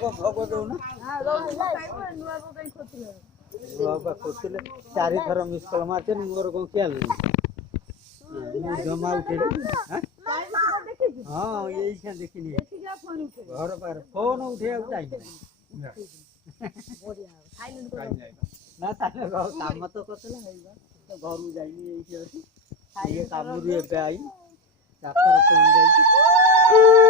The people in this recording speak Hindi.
भोग दौना खोजले 4 थर मिस कॉल मारते मोर को क्या ले जमा उठे हां यही क्या देखिनी घर पर फोन उठे टाइम ना ताने काम तो करतला तो घर जाइनी एठी अछि ये काम रे पे आई डॉक्टर फोन जाई